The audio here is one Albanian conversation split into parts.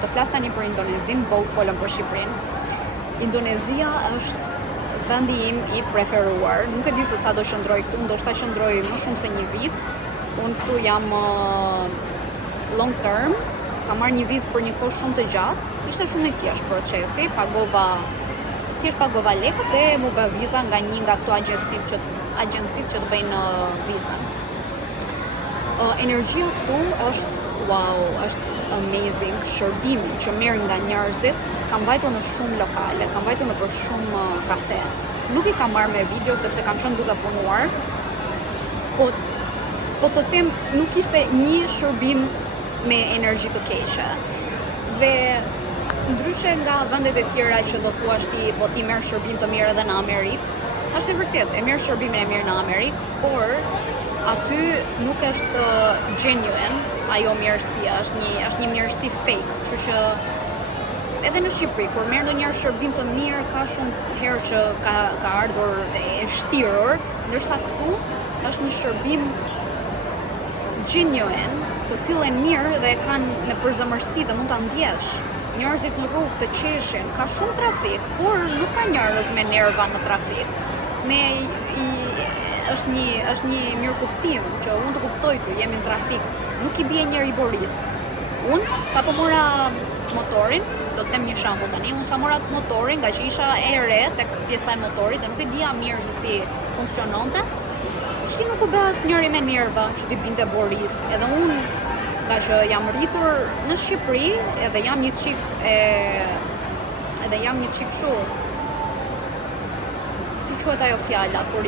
të flas tani për Indonezin, boll folëm për Shqipërinë. Indonezia është vendi im I preferuar. Nuk e di se sa do shndroj këtu, ndoshta shndroj më shumë se një vit. Unë këtu jam long term, kam marrë një vizë për një kohë shumë të gjatë. Ishte shumë I thjeshtë procesi, pagova lekët dhe mu bë viza nga një nga këto agjensit që të bëjnë vizën. Energjia këtu është wow, është amazing. Shërbimi që merr nga njerëzit, kam vajtur në shumë lokale, kam vajtur në për shumë kafe. Nuk I kam marrë me video sepse kam qenë duke punuar. Po të them, nuk ishte një shërbim me energji të keqe. Dhe ndryshe nga vendet e tjera që do thuash ti, po ti merr shërbim të mirë edhe në Amerikë, është e vërtet, e merr shërbimin e mirë në Amerikë, por aty nuk është genuine ajo mirësia, është një mirësi fake, kështu që edhe në Shqipëri, kur merr ndonjëherë shërbim të mirë, ka shumë herë që ka ardhur e shtirur, ndërsa këtu është një shërbim genuine, të sillen mirë dhe kanë në përzemërsi dhe mund ta ndjesh. Njerëzit në rrugë të qeshin, ka shumë trafik, por nuk ka njerëz me nerva në trafik. Është një mirëkuptim që unë të kuptoj këtu, jemi në trafik, nuk I bie njeri Boris. Unë sa po mora motorin, do të them një shembull tani, unë sa mora motorin, nga që isha e re tek pjesa e motorit dhe nuk e dija mirë se si funksiononte, si nuk u bë asnjëri me nerva që t'i binte Boris. Edhe unë, nga që jam rritur në Shqipëri, edhe jam një çik kështu. Si quhet ajo fjala, kur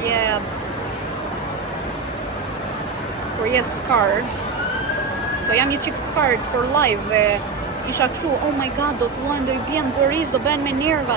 je scarred. So jam një çik scarred for life dhe isha kështu, oh my god, do fillojnë do I bien Boris, do bëhen me nerva.